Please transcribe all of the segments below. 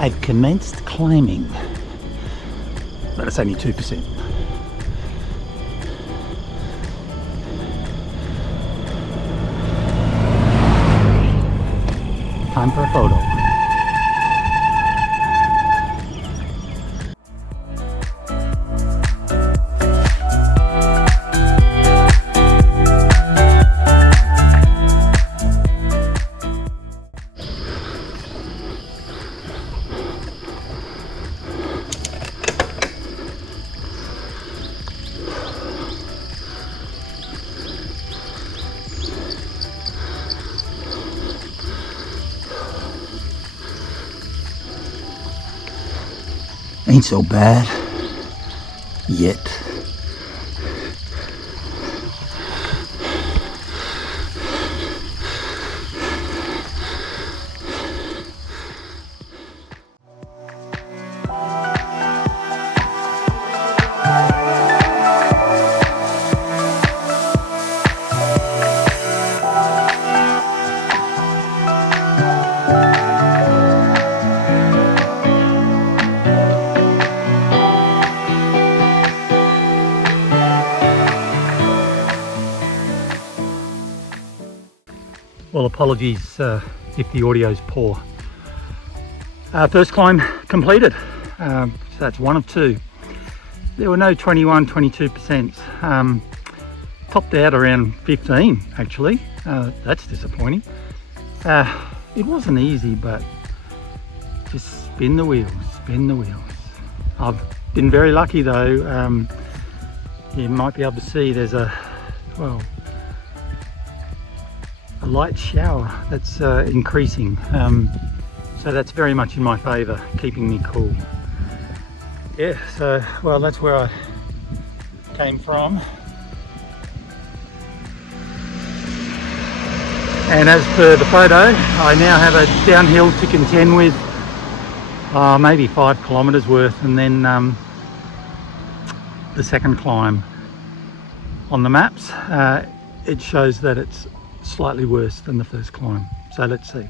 I've commenced climbing, but it's only 2%. Time for a photo. Ain't so bad yet. Well, apologies if the audio's poor. First climb completed, so that's one of two. There were no 21, 22%. Topped out around 15 actually. That's disappointing. It wasn't easy, but just spin the wheels, spin the wheels. I've been very lucky though. You might be able to see there's a light shower that's increasing, so that's very much in my favor, keeping me cool. Yeah, so well, that's where I came from, and as per the photo, I now have a downhill to contend with, maybe 5 kilometers worth, and then the second climb. On the maps it shows that it's slightly worse than the first climb, so let's see.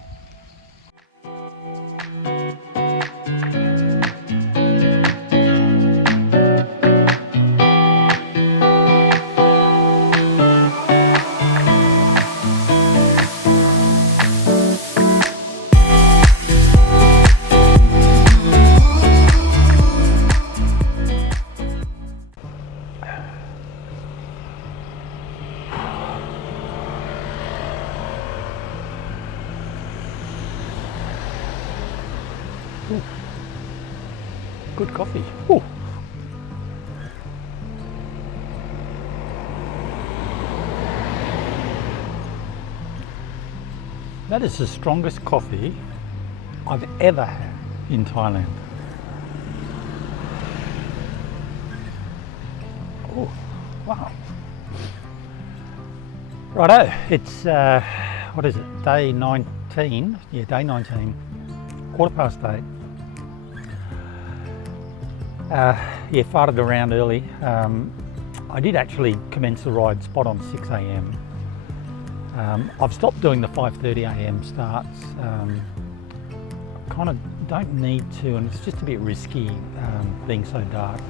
Ooh, good coffee. Ooh. That is the strongest coffee I've ever had in Thailand. Oh, wow. Righto, it's, what is it, day 19? Yeah, day 19, 8:15. Yeah, farted around early. I did actually commence the ride spot on 6 a.m. I've stopped doing the 5:30 a.m. starts. Kind of don't need to, and it's just a bit risky being so dark.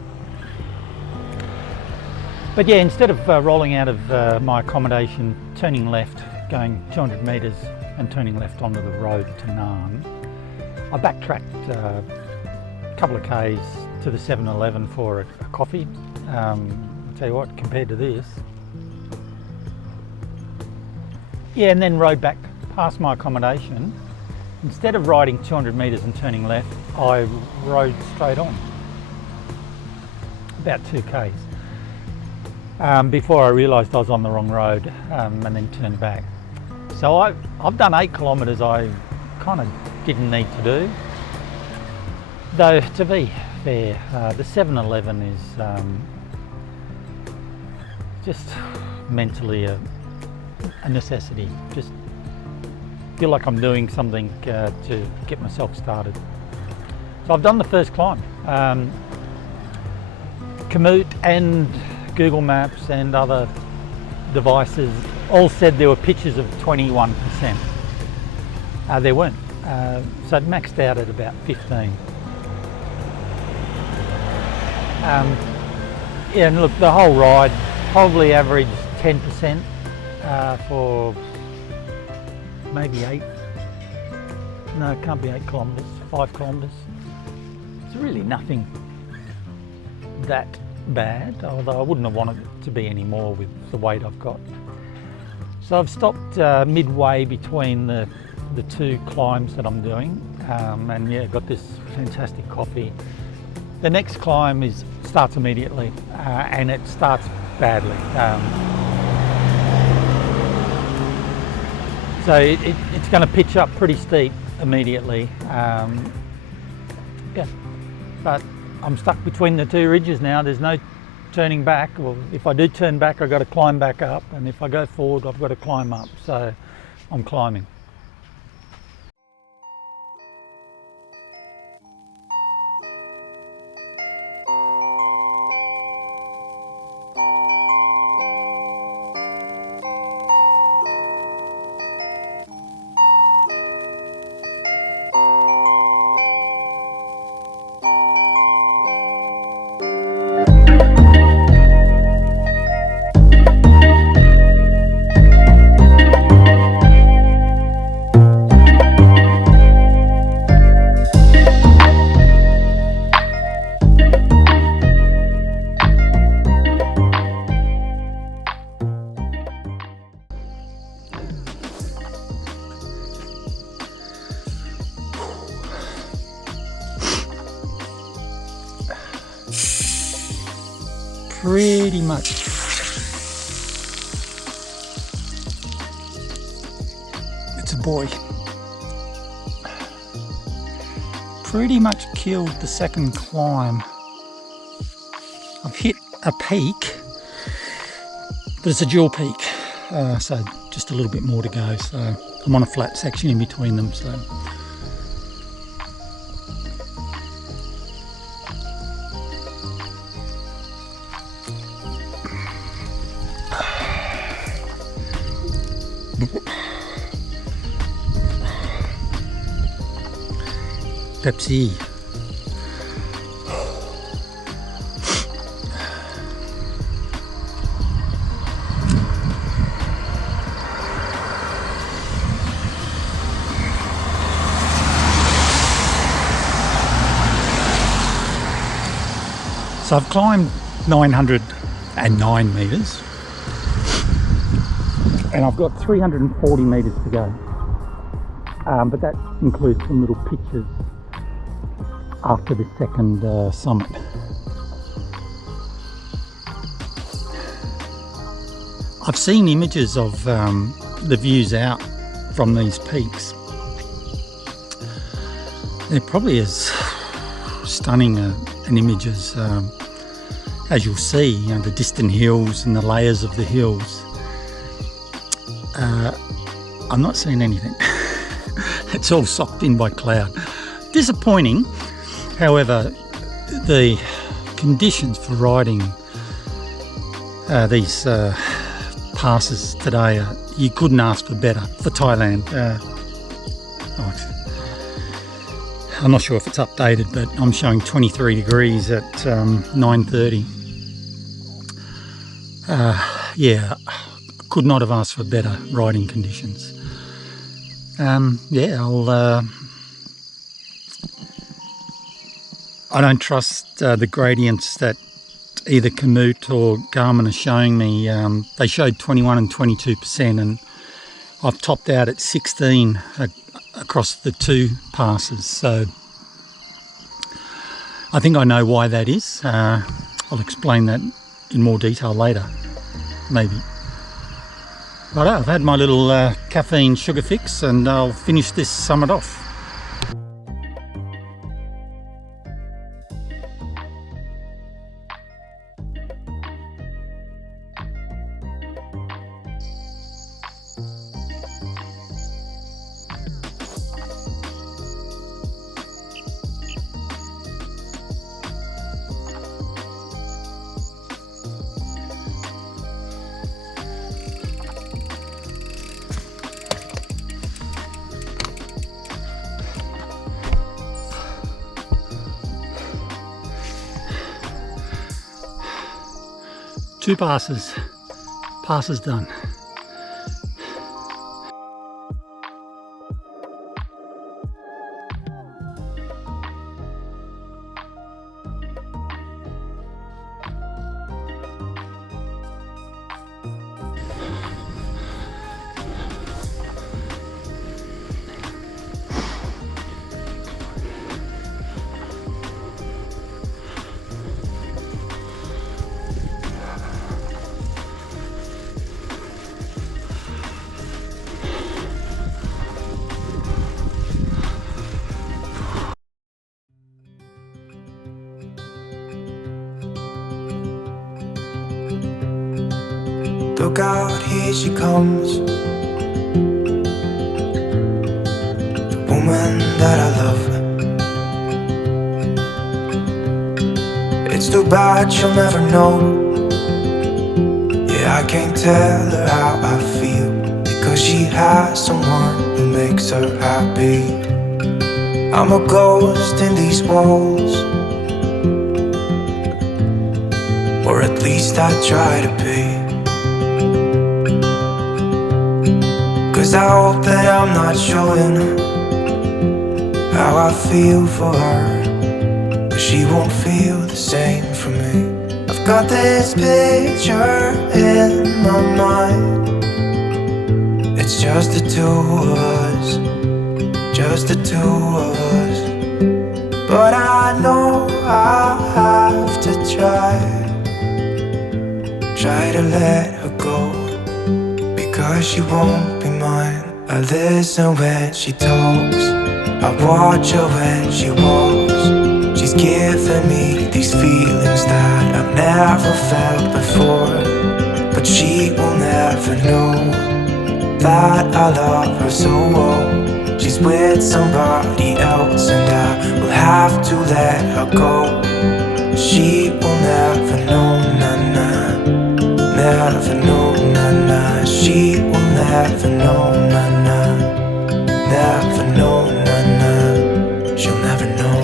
But yeah, instead of rolling out of my accommodation, turning left, going 200 metres and turning left onto the road to Nan, I backtracked a couple of k's to the 7-Eleven for a coffee. I'll tell you what, compared to this. Yeah, and then rode back past my accommodation. Instead of riding 200 metres and turning left, I rode straight on, about 2 k's, before I realised I was on the wrong road, and then turned back. So I've done 8 kilometres I kind of didn't need to do. Though, to be fair, the 7-Eleven is just mentally a necessity. Just feel like I'm doing something to get myself started. So I've done the first climb. Komoot and Google Maps and other devices all said there were pictures of 21%. There weren't. So it maxed out at about 15. Yeah, and look, the whole ride probably averaged 10% for maybe 8. No, it can't be 8 kilometres, 5 kilometres. It's really nothing that bad, although I wouldn't have wanted it to be any more with the weight I've got. So I've stopped midway between the two climbs that I'm doing, and yeah, got this fantastic coffee. The next climb starts immediately, and it starts badly. So it's going to pitch up pretty steep immediately. Yeah, but I'm stuck between the two ridges now. There's no turning back. Well, if I do turn back, I've got to climb back up, and if I go forward, I've got to climb up. So I'm climbing. Pretty much. It's a boy. Pretty much killed the second climb. I've hit a peak, but it's a dual peak, so just a little bit more to go. So I'm on a flat section in between them. So. Pepsi. So I've climbed 909 metres and I've got 340 metres to go, but that includes some little pitches after the second summit. I've seen images of the views out from these peaks. They're probably as stunning an image as you'll see, you know, the distant hills and the layers of the hills. I'm not seeing anything. It's all socked in by cloud. Disappointing. However, the conditions for riding these passes today, you couldn't ask for better for Thailand. I'm not sure if it's updated, but I'm showing 23 degrees at 9:30. Yeah, could not have asked for better riding conditions. Yeah, I don't trust the gradients that either Komoot or Garmin are showing me. They showed 21 and 22%, and I've topped out at 16 across the two passes. So I think I know why that is. I'll explain that in more detail later, maybe. Right, I've had my little caffeine sugar fix, and I'll finish this summit off. 2 passes. Passes done. Look out, here she comes, the woman that I love. It's too bad she'll never know. Yeah, I can't tell her how I feel, because she has someone who makes her happy. I'm a ghost in these walls, or at least I try to be. 'Cause I hope that I'm not showing how I feel for her, but she won't feel the same for me. I've got this picture in my mind. It's just the two of us, just the two of us. But I know I have to try to let her go, because she won't be mine. I listen when she talks, I watch her when she walks. She's giving me these feelings that I've never felt before, but she will never know that I love her so well. She's with somebody else and I will have to let her go. She will never know, nah-nah, never know, nah-nah. She will never know, nah-nah, never know, nah-nah. She'll never know.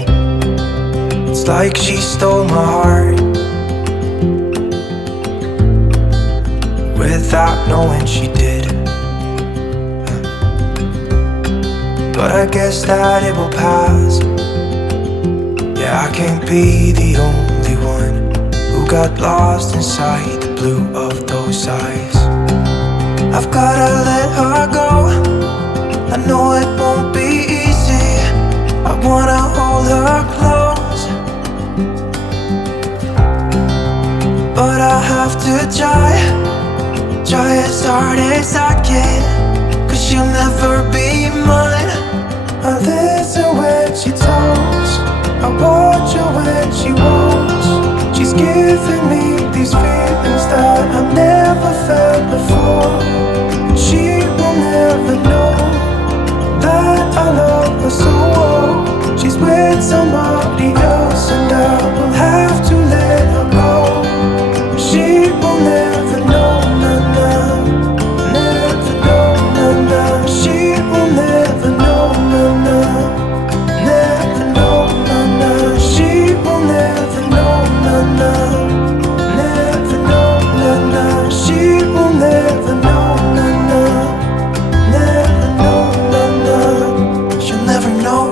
It's like she stole my heart without knowing she did. But I guess that it will pass. Yeah, I can't be the only one who got lost inside the blue of those eyes. I've gotta let her go, I know it won't be easy. I wanna hold her close, but I have to try as hard as I can, 'cause she'll never be mine. I listen when she talks, I watch her when she walks. She's giving me these feelings that I've never felt before. She will never know that I love her so well. She's with somebody else and I will have to let her go. She will never know, nah-nah, never know, nah-nah. She will never know, nah-nah, never know, nah-nah. She will never know, nah-nah, never know, nah-nah. She will never know, nah-nah, never know, nah-nah. She'll never know.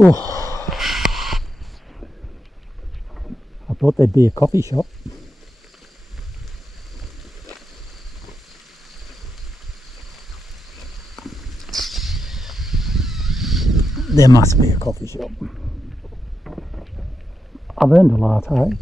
Whew. I thought there'd be a coffee shop. There must be a coffee shop. I've earned a latte.